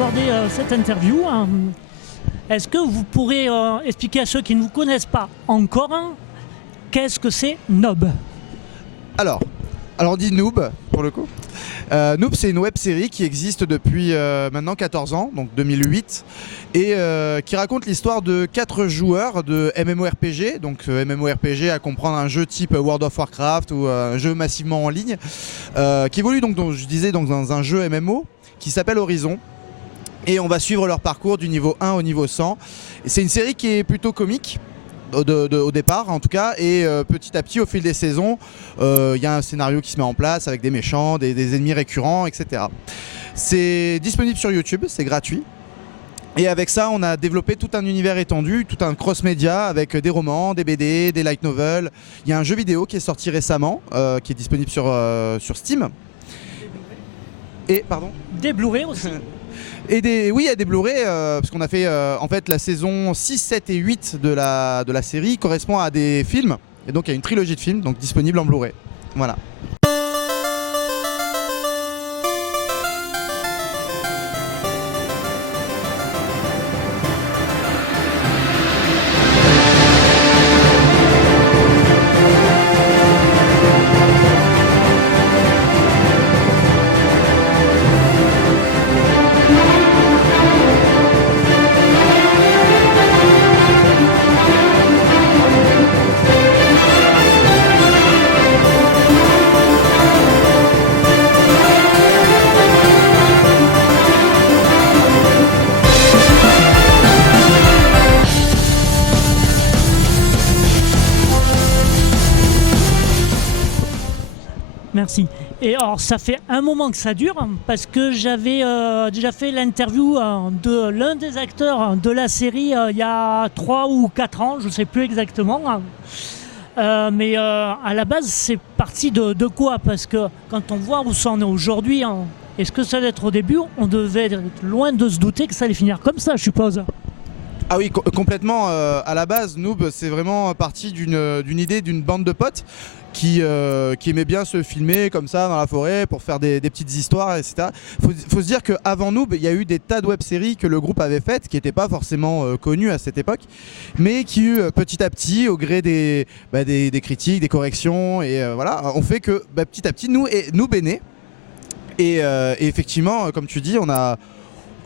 m'accorder cette interview. Est-ce que vous pourrez expliquer à ceux qui ne vous connaissent pas encore qu'est-ce que c'est Noob? Alors on dit Noob pour le coup. Noob, c'est une web série qui existe depuis maintenant 14 ans, donc 2008, et qui raconte l'histoire de 4 joueurs de MMORPG. Donc MMORPG à comprendre un jeu type World of Warcraft ou un jeu massivement en ligne, qui évolue donc, je disais, donc, dans un jeu MMO qui s'appelle Horizon. Et on va suivre leur parcours du niveau 1 au niveau 100. C'est une série qui est plutôt comique. Au départ en tout cas, et petit à petit au fil des saisons il y a un scénario qui se met en place avec des méchants, des ennemis récurrents, etc. C'est disponible sur YouTube, c'est gratuit, et avec ça on a développé tout un univers étendu, tout un cross-média avec des romans, des BD, des light novels. Il y a un jeu vidéo qui est sorti récemment qui est disponible sur Steam, et pardon, des Blu-ray aussi. Oui, il y a des Blu-ray, parce qu'on a fait en fait la saison 6, 7 et 8 de la série correspond à des films, et donc il y a une trilogie de films donc disponible en Blu-ray. Voilà. Merci. Et alors, ça fait un moment que ça dure, parce que j'avais déjà fait l'interview de l'un des acteurs de la série il y a 3 ou 4 ans, je ne sais plus exactement. Mais à la base, c'est parti de quoi? Parce que quand on voit où ça en est aujourd'hui, est-ce que ça allait être au début? On devait être loin de se douter que ça allait finir comme ça, je suppose. Ah oui, complètement. À la base, Noob, c'est vraiment parti d'une idée d'une bande de potes qui aimait bien se filmer comme ça dans la forêt pour faire des petites histoires, etc. Faut se dire qu'avant Noob, il y a eu des tas de web-séries que le groupe avait faites qui n'étaient pas forcément connues à cette époque, mais qui petit à petit, au gré des critiques, des corrections, et voilà, ont fait que petit à petit, Noob est né. Et effectivement, comme tu dis,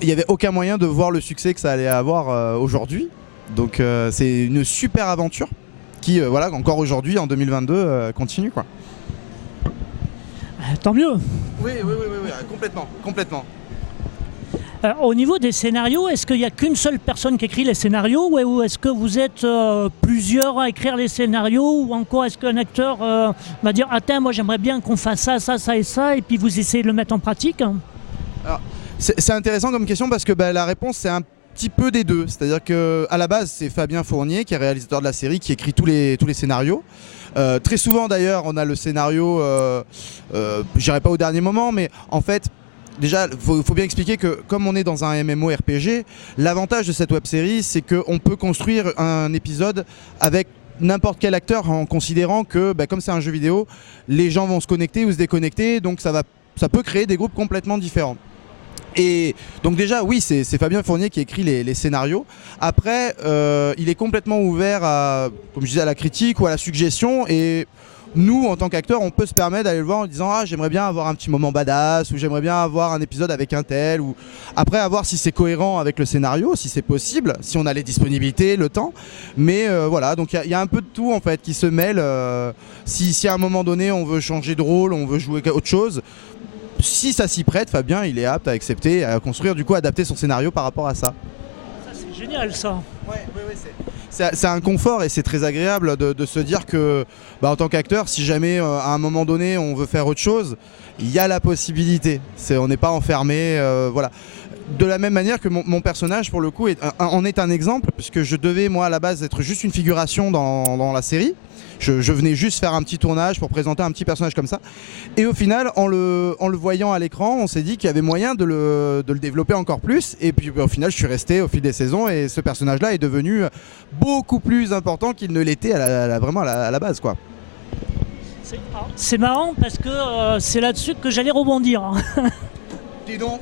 il n'y avait aucun moyen de voir le succès que ça allait avoir aujourd'hui. Donc c'est une super aventure qui, voilà, encore aujourd'hui, en 2022, continue, quoi. Tant mieux. Oui, complètement. Au niveau des scénarios, est-ce qu'il n'y a qu'une seule personne qui écrit les scénarios, ou est-ce que vous êtes plusieurs à écrire les scénarios, ou encore est-ce qu'un acteur va dire « Attends, moi j'aimerais bien qu'on fasse ça, ça, ça et ça », et puis vous essayez de le mettre en pratique? Alors, c'est intéressant comme question, parce que la réponse c'est un petit peu des deux. C'est-à-dire qu'à la base c'est Fabien Fournier qui est réalisateur de la série, qui écrit tous les scénarios. Très souvent d'ailleurs on a le scénario, j'irai pas au dernier moment, mais en fait déjà faut bien expliquer que comme on est dans un MMORPG, l'avantage de cette web série c'est qu'on peut construire un épisode avec n'importe quel acteur, en considérant que comme c'est un jeu vidéo, les gens vont se connecter ou se déconnecter, donc ça peut créer des groupes complètement différents. Et donc déjà oui, c'est Fabien Fournier qui écrit les scénarios. Après il est complètement ouvert à, comme je disais, à la critique ou à la suggestion, et nous en tant qu'acteurs on peut se permettre d'aller le voir en disant « Ah, j'aimerais bien avoir un petit moment badass » ou « J'aimerais bien avoir un épisode avec un tel », ou après à voir si c'est cohérent avec le scénario, si c'est possible, si on a les disponibilités, le temps. Mais voilà, donc il y a un peu de tout en fait qui se mêle. Si à un moment donné on veut changer de rôle, on veut jouer autre chose, si ça s'y prête, Fabien il est apte à accepter, à construire, du coup adapter son scénario par rapport à ça. Ça c'est génial ça. Ouais, c'est un confort, et c'est très agréable de se dire que en tant qu'acteur, si jamais à un moment donné on veut faire autre chose, il y a la possibilité. On n'est pas enfermé, voilà. De la même manière que mon personnage pour le coup en est un exemple, puisque je devais moi à la base être juste une figuration dans la série. Je venais juste faire un petit tournage pour présenter un petit personnage comme ça, et au final en le voyant à l'écran on s'est dit qu'il y avait moyen de le développer encore plus, et puis au final je suis resté au fil des saisons, et ce personnage là est devenu beaucoup plus important qu'il ne l'était vraiment à la base, quoi. C'est marrant parce que c'est là-dessus que j'allais rebondir. Dis donc.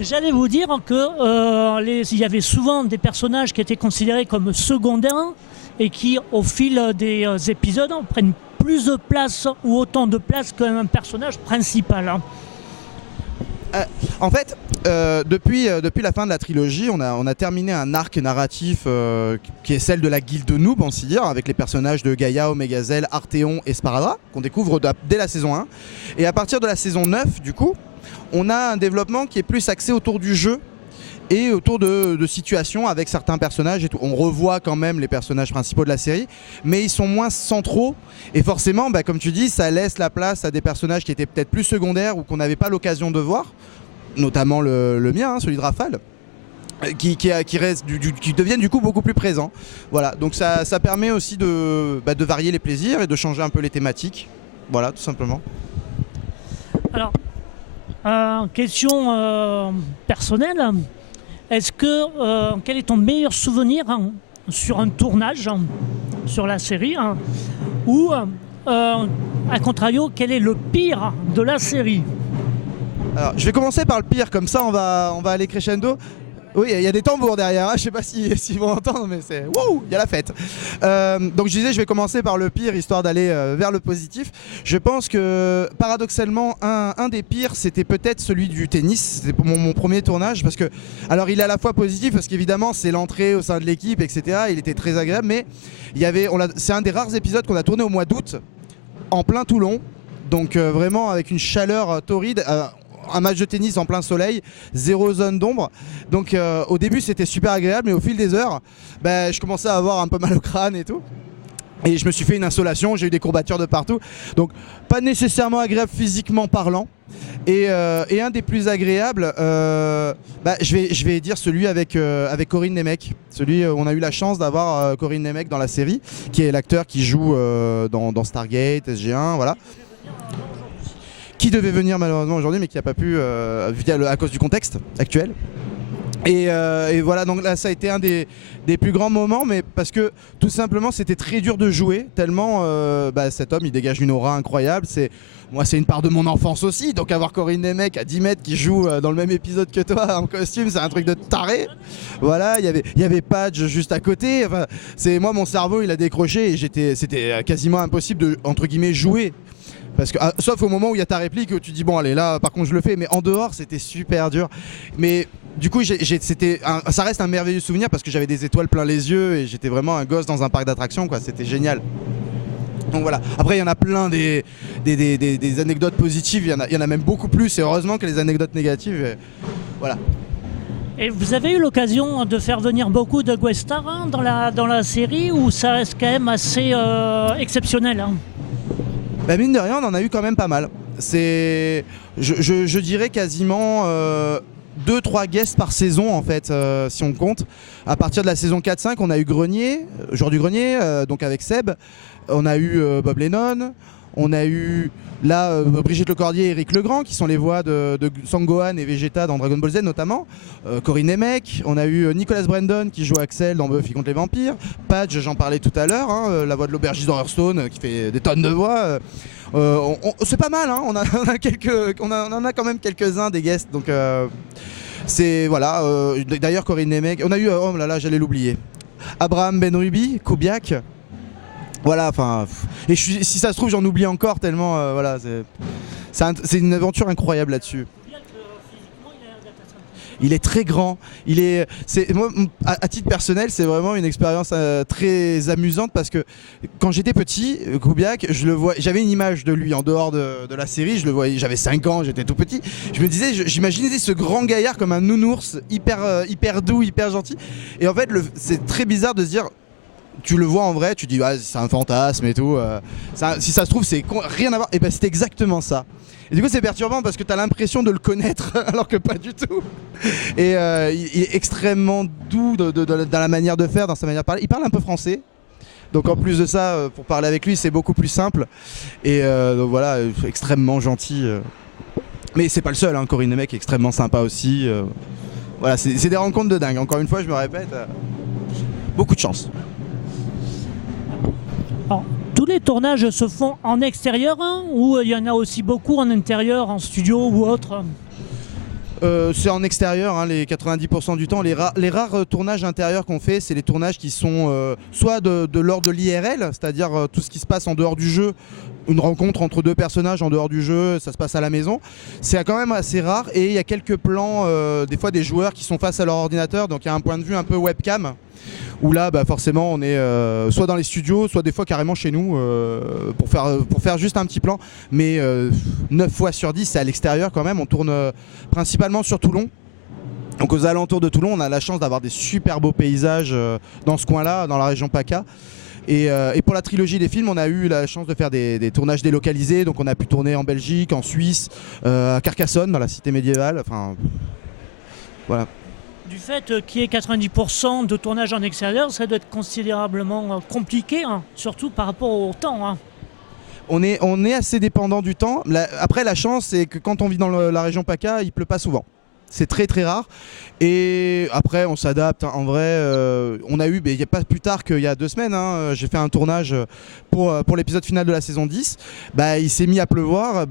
J'allais vous dire que il y avait souvent des personnages qui étaient considérés comme secondaires et qui, au fil des épisodes, prennent plus de place ou autant de place qu'un personnage principal. En fait, depuis la fin de la trilogie, on a terminé un arc narratif qui est celle de la guilde Noob, on s'y dire, avec les personnages de Gaïa, Omegazelle, Arthéon et Sparadra, qu'on découvre dès la saison 1. Et à partir de la saison 9, du coup, on a un développement qui est plus axé autour du jeu et autour de situations avec certains personnages et tout. On revoit quand même les personnages principaux de la série, mais ils sont moins centraux. Et forcément, comme tu dis, ça laisse la place à des personnages qui étaient peut-être plus secondaires ou qu'on n'avait pas l'occasion de voir, notamment le mien, celui de Rafale, qui deviennent du coup beaucoup plus présents. Voilà, donc ça permet aussi de varier les plaisirs et de changer un peu les thématiques. Voilà, tout simplement. Alors, question personnelle. Quel est ton meilleur souvenir sur un tournage, sur la série, ou à contrario, quel est le pire de la série? Alors, je vais commencer par le pire, comme ça on va aller crescendo. Oui, il y a des tambours derrière, hein. Je sais pas s'ils vont entendre, mais c'est... Wouh, il y a la fête. Donc je disais, je vais commencer par le pire, histoire d'aller vers le positif. Je pense que, paradoxalement, un des pires, c'était peut-être celui du tennis. C'était mon premier tournage, parce que... Alors, il est à la fois positif, parce qu'évidemment, c'est l'entrée au sein de l'équipe, etc. Il était très agréable, mais c'est un des rares épisodes qu'on a tourné au mois d'août, en plein Toulon. Donc vraiment, avec une chaleur torride... un match de tennis en plein soleil, 0 zone d'ombre. Donc au début c'était super agréable, mais au fil des heures, je commençais à avoir un peu mal au crâne et tout. Et je me suis fait une insolation, j'ai eu des courbatures de partout. Donc pas nécessairement agréable physiquement parlant. Et un des plus agréables, je vais dire celui avec Corinne Nemec. Celui où on a eu la chance d'avoir Corinne Nemec dans la série, qui est l'acteur qui joue dans Stargate, SG1, voilà. Qui devait venir malheureusement aujourd'hui, mais qui n'a pas pu à cause du contexte actuel. Et voilà, donc là ça a été un des plus grands moments, mais parce que tout simplement c'était très dur de jouer, tellement cet homme il dégage une aura incroyable. Moi c'est une part de mon enfance aussi, donc avoir Corinne Nemec à 10 mètres qui joue dans le même épisode que toi en costume, c'est un truc de taré. Voilà, il y avait Padge juste à côté. Enfin, moi mon cerveau il a décroché et c'était quasiment impossible de, entre guillemets, jouer. Parce que, sauf au moment où il y a ta réplique où tu dis bon allez là par contre je le fais, mais en dehors c'était super dur. Mais du coup ça reste un merveilleux souvenir parce que j'avais des étoiles plein les yeux et j'étais vraiment un gosse dans un parc d'attractions, quoi. C'était génial. Donc voilà, après il y en a plein des anecdotes positives, il y en a même beaucoup plus, et heureusement que les anecdotes négatives, voilà. Et vous avez eu l'occasion de faire venir beaucoup de guest stars dans la série, ou ça reste quand même assez exceptionnel Mine de rien, on en a eu quand même pas mal. Je dirais quasiment 2-3 guests par saison en fait, si on compte. À partir de la saison 4-5, on a eu Grenier, Jour du Grenier, donc avec Seb. On a eu Bob Lennon. On a eu là Brigitte Lecordier et Eric Legrand qui sont les voix de Sangohan et Vegeta dans Dragon Ball Z notamment. Corinne Nemec. On a eu Nicholas Brandon qui joue Axel dans Buffy contre les vampires. Padge, j'en parlais tout à l'heure, la voix de l'aubergiste d'Hearthstone qui fait des tonnes de voix. C'est pas mal, on en a quand même quelques-uns des guests. Donc c'est voilà. D'ailleurs Corinne Nemec. On a eu oh là là, j'allais l'oublier. Abraham Benrubi, Kubiak. Voilà, enfin, et si ça se trouve j'en oublie encore tellement, voilà, c'est une aventure incroyable là-dessus. Il est très grand, moi, à titre personnel, c'est vraiment une expérience très amusante parce que quand j'étais petit, Kubiak, j'avais une image de lui en dehors de la série, je le voyais, j'avais 5 ans, j'étais tout petit, je me disais, j'imaginais ce grand gaillard comme un nounours, hyper doux, hyper gentil, et en fait c'est très bizarre de se dire, tu le vois en vrai, tu dis c'est un fantasme et tout, si ça se trouve c'est rien à voir, et c'est exactement ça. Et du coup c'est perturbant parce que tu as l'impression de le connaître alors que pas du tout. Et il est extrêmement doux dans la manière de faire, dans sa manière de parler. Il parle un peu français, donc en plus de ça, pour parler avec lui c'est beaucoup plus simple. Et donc voilà, extrêmement gentil. Mais c'est pas le seul, Corinne Nemec est extrêmement sympa aussi. Voilà, c'est des rencontres de dingue. Encore une fois je me répète, beaucoup de chance. Alors, tous les tournages se font en extérieur ou il y en a aussi beaucoup en intérieur, en studio ou autre? C'est en extérieur, hein, les 90% du temps. Les rares tournages intérieurs qu'on fait, c'est les tournages qui sont soit de l'ordre de l'IRL, c'est-à-dire tout ce qui se passe en dehors du jeu, une rencontre entre deux personnages en dehors du jeu, ça se passe à la maison. C'est quand même assez rare et il y a quelques plans, des fois des joueurs qui sont face à leur ordinateur, donc il y a un point de vue un peu webcam, où là forcément on est soit dans les studios, soit des fois carrément chez nous pour faire juste un petit plan. Mais 9 fois sur 10 c'est à l'extérieur quand même, on tourne principalement sur Toulon. Donc aux alentours de Toulon, on a la chance d'avoir des super beaux paysages dans ce coin-là, dans la région PACA. Et pour la trilogie des films, on a eu la chance de faire des tournages délocalisés. Donc on a pu tourner en Belgique, en Suisse, à Carcassonne, dans la cité médiévale. Enfin, voilà. Du fait qu'il y ait 90% de tournage en extérieur, ça doit être considérablement compliqué, hein, surtout par rapport au temps. Hein. On est assez dépendant du temps. Après, la chance, c'est que quand on vit dans la région PACA, il pleut pas souvent. C'est très très rare. Et après, on s'adapte. Hein. En vrai, on a eu, il n'y a pas plus tard qu'il y a 2 semaines, hein, j'ai fait un tournage pour l'épisode final de la saison 10. Il s'est mis à pleuvoir.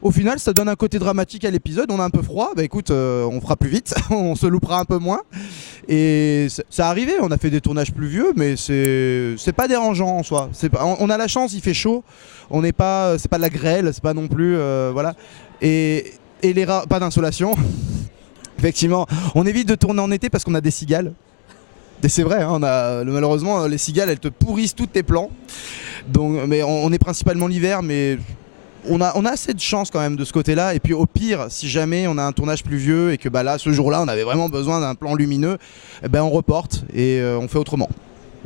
Au final, ça donne un côté dramatique à l'épisode. On a un peu froid. Écoute, on fera plus vite. On se loupera un peu moins. Et ça arrivait. On a fait des tournages pluvieux, mais c'est pas dérangeant en soi. On a la chance, il fait chaud. C'est pas de la grêle, c'est pas non plus. Voilà. Et pas d'insolation. Effectivement, on évite de tourner en été parce qu'on a des cigales. Et c'est vrai, hein, malheureusement, les cigales, elles te pourrissent tous tes plans. Donc, mais on est principalement l'hiver, mais on a assez de chance quand même de ce côté-là. Et puis au pire, si jamais on a un tournage pluvieux et que là, ce jour-là, on avait vraiment besoin d'un plan lumineux, on reporte et on fait autrement.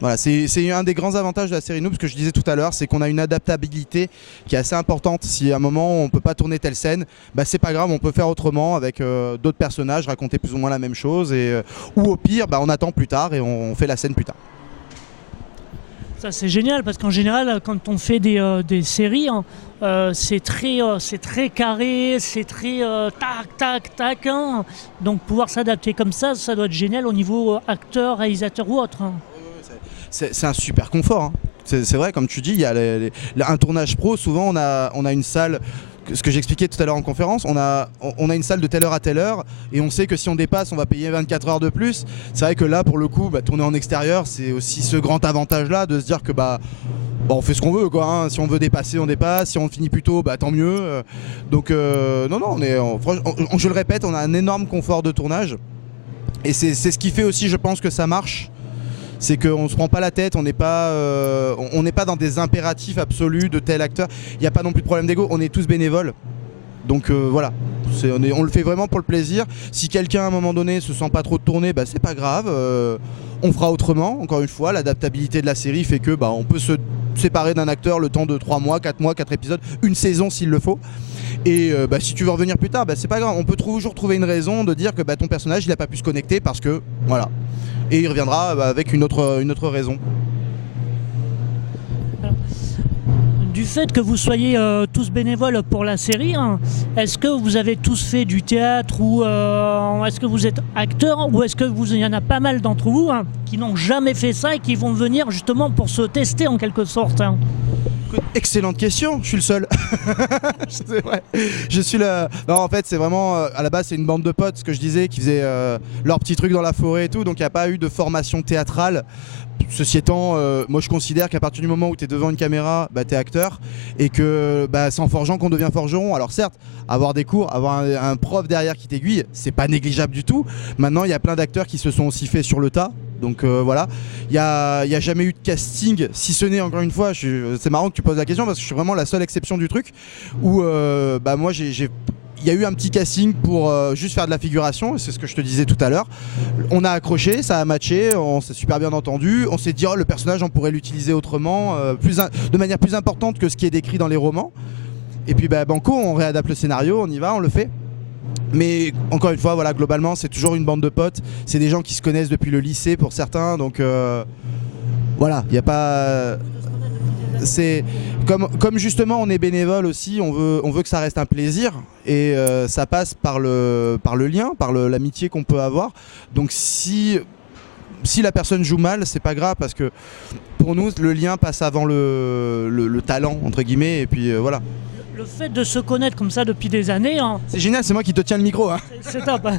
Voilà, c'est un des grands avantages de la série Noob, ce que je disais tout à l'heure, c'est qu'on a une adaptabilité qui est assez importante. Si à un moment on ne peut pas tourner telle scène, c'est pas grave, on peut faire autrement avec d'autres personnages, raconter plus ou moins la même chose, ou au pire, on attend plus tard et on fait la scène plus tard. Ça c'est génial parce qu'en général, quand on fait des séries, hein, c'est très carré, c'est très tac, tac, tac. Hein. Donc pouvoir s'adapter comme ça doit être génial au niveau acteur, réalisateur ou autre. Hein. C'est un super confort. Hein. C'est vrai, comme tu dis, il y a un tournage pro, souvent on a une salle, ce que j'expliquais tout à l'heure en conférence, on a une salle de telle heure à telle heure et on sait que si on dépasse, on va payer 24 heures de plus. C'est vrai que là, pour le coup, tourner en extérieur, c'est aussi ce grand avantage-là de se dire que on fait ce qu'on veut, quoi. Hein. Si on veut dépasser, on dépasse. Si on finit plus tôt, tant mieux. Donc non, je le répète, on a un énorme confort de tournage et c'est ce qui fait aussi, je pense, que ça marche. C'est qu'on ne se prend pas la tête, on n'est pas dans des impératifs absolus de tel acteur. Il n'y a pas non plus de problème d'ego, on est tous bénévoles. Donc voilà, on le fait vraiment pour le plaisir. Si quelqu'un à un moment donné se sent pas trop de tourner, c'est pas grave. On fera autrement, encore une fois, l'adaptabilité de la série fait que on peut se séparer d'un acteur le temps de 3 mois, 4 épisodes, une saison s'il le faut. Et si tu veux revenir plus tard, c'est pas grave, on peut toujours trouver une raison de dire que ton personnage il a pas pu se connecter parce que voilà. Et il reviendra avec une autre raison. Du fait que vous soyez tous bénévoles pour la série, hein, est-ce que vous avez tous fait du théâtre ou est-ce que vous êtes acteurs ou est-ce que il y en a pas mal d'entre vous qui n'ont jamais fait ça et qui vont venir justement pour se tester en quelque sorte hein. Excellente question, je suis le seul. C'est vrai. Je suis là. Non, en fait, c'est vraiment à la base, c'est une bande de potes, ce que je disais, qui faisaient leurs petits trucs dans la forêt et tout. Donc, il n'y a pas eu de formation théâtrale. Ceci étant, moi, je considère qu'à partir du moment où tu es devant une caméra, tu es acteur et que c'est en forgeant qu'on devient forgeron. Alors, certes, avoir des cours, avoir un prof derrière qui t'aiguille, c'est pas négligeable du tout. Maintenant, il y a plein d'acteurs qui se sont aussi fait sur le tas. Donc voilà, il n'y a jamais eu de casting, si ce n'est encore une fois, c'est marrant que tu poses la question parce que je suis vraiment la seule exception du truc où moi il y a eu un petit casting pour juste faire de la figuration, c'est ce que je te disais tout à l'heure. On a accroché, ça a matché, on s'est super bien entendu, on s'est dit le personnage on pourrait l'utiliser autrement, de manière plus importante que ce qui est décrit dans les romans. Et puis banco, on réadapte le scénario, on y va, on le fait. Mais encore une fois, voilà, globalement, c'est toujours une bande de potes. C'est des gens qui se connaissent depuis le lycée pour certains. Donc voilà, il n'y a pas. C'est comme justement on est bénévole aussi, on veut que ça reste un plaisir et ça passe par le lien, par l'amitié qu'on peut avoir. Donc si la personne joue mal, c'est pas grave parce que pour nous le lien passe avant le talent entre guillemets et puis voilà. Le fait de se connaître comme ça depuis des années, hein, C'est génial, c'est moi qui te tiens le micro. Hein. c'est top. Hein.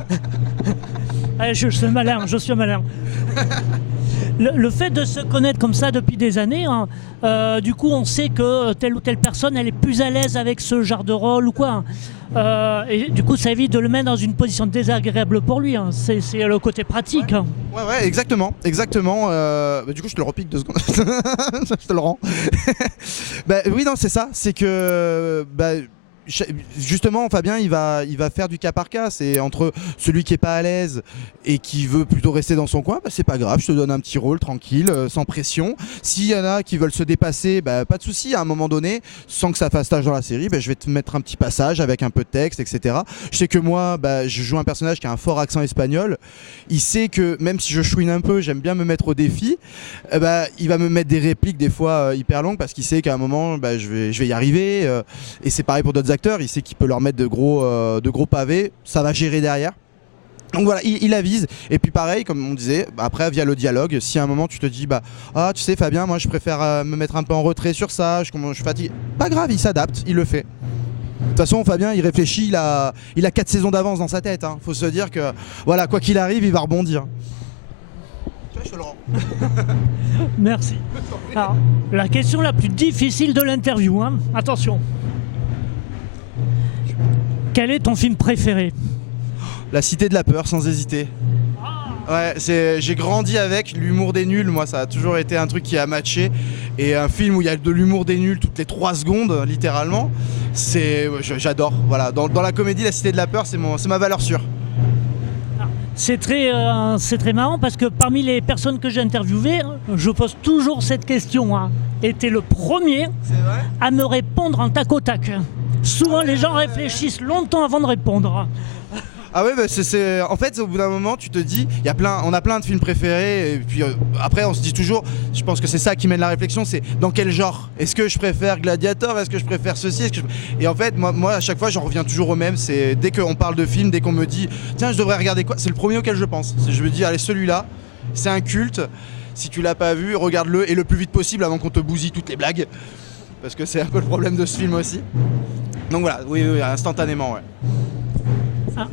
Allez, je suis malin, je suis malin. Le fait de se connaître comme ça depuis des années, hein, du coup on sait que telle ou telle personne elle est plus à l'aise avec ce genre de rôle ou quoi. Et du coup ça évite de le mettre dans une position désagréable pour lui. Hein. C'est le côté pratique. Hein. Ouais, exactement. Du coup, je te le repique 2 secondes. Je te le rends. Oui, non, c'est ça. C'est que justement, Fabien, il va faire du cas par cas. C'est entre celui qui est pas à l'aise et qui veut plutôt rester dans son coin, c'est pas grave, je te donne un petit rôle tranquille, sans pression. S'il y en a qui veulent se dépasser, pas de souci. À un moment donné, sans que ça fasse tâche dans la série, je vais te mettre un petit passage avec un peu de texte, etc. Je sais que moi, je joue un personnage qui a un fort accent espagnol. Il sait que même si je chouine un peu, j'aime bien me mettre au défi. Il va me mettre des répliques des fois hyper longues parce qu'il sait qu'à un moment, je vais y arriver. Et c'est pareil pour d'autres acteurs. Il sait qu'il peut leur mettre de gros pavés. Ça va gérer derrière. Donc voilà, il avise. Et puis pareil, comme on disait, après via le dialogue, si à un moment tu te dis tu sais Fabien, moi je préfère me mettre un peu en retrait sur ça, je fatigue, pas grave, il s'adapte, il le fait. De toute façon, Fabien, il réfléchit, il a 4 saisons d'avance dans sa tête. Hein. Faut se dire que voilà, quoi qu'il arrive, il va rebondir. Je te le rends. Merci. Alors, la question la plus difficile de l'interview, hein. Attention. Quel est ton film préféré ? La Cité de la Peur, sans hésiter. Ouais, j'ai grandi avec l'humour des nuls, moi ça a toujours été un truc qui a matché. Et un film où il y a de l'humour des nuls toutes les 3 secondes, littéralement, j'adore. Voilà. Dans la comédie, La Cité de la Peur, c'est ma valeur sûre. C'est très marrant parce que parmi les personnes que j'ai interviewées, je pose toujours cette question. Hein. Et t'es le premier à me répondre en tac au tac. Souvent les gens réfléchissent longtemps avant de répondre. Ah ouais, en fait au bout d'un moment tu te dis, on a plein de films préférés et puis après on se dit toujours, je pense que c'est ça qui mène la réflexion, c'est dans quel genre. Est-ce que je préfère Gladiator, est-ce que je préfère ceci, Et en fait moi à chaque fois j'en reviens toujours au même, c'est dès qu'on parle de film, dès qu'on me dit tiens je devrais regarder quoi, c'est le premier auquel je pense. Je me dis allez celui-là, c'est un culte, si tu l'as pas vu, regarde-le et le plus vite possible avant qu'on te bousille toutes les blagues. Parce que c'est un peu le problème de ce film aussi. Donc voilà, oui, instantanément, ouais. Ah.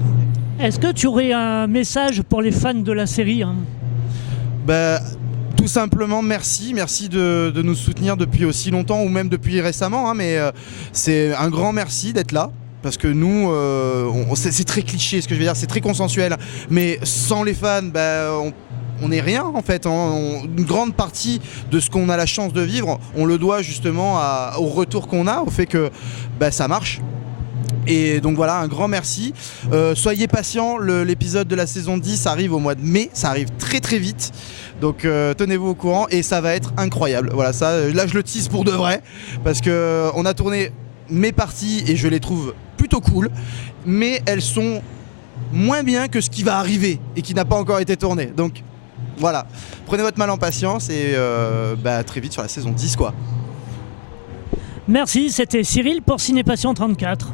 Est-ce que tu aurais un message pour les fans de la série, hein ? Tout simplement merci de nous soutenir depuis aussi longtemps ou même depuis récemment, hein, mais c'est un grand merci d'être là. Parce que nous, c'est très cliché ce que je veux dire, c'est très consensuel. Mais sans les fans, on n'est rien en fait. Une grande partie de ce qu'on a la chance de vivre, on le doit justement au retour qu'on a, au fait que ça marche. Et donc voilà, un grand merci. Soyez patients, l'épisode de la saison 10 arrive au mois de mai, ça arrive très très vite. Donc tenez-vous au courant et ça va être incroyable. Voilà, ça, là je le tease pour de vrai parce que on a tourné mes parties et je les trouve plutôt cool, mais elles sont moins bien que ce qui va arriver et qui n'a pas encore été tourné. Donc voilà, prenez votre mal en patience et très vite sur la saison 10 quoi. Merci, c'était Cyril pour Cinépassion 34.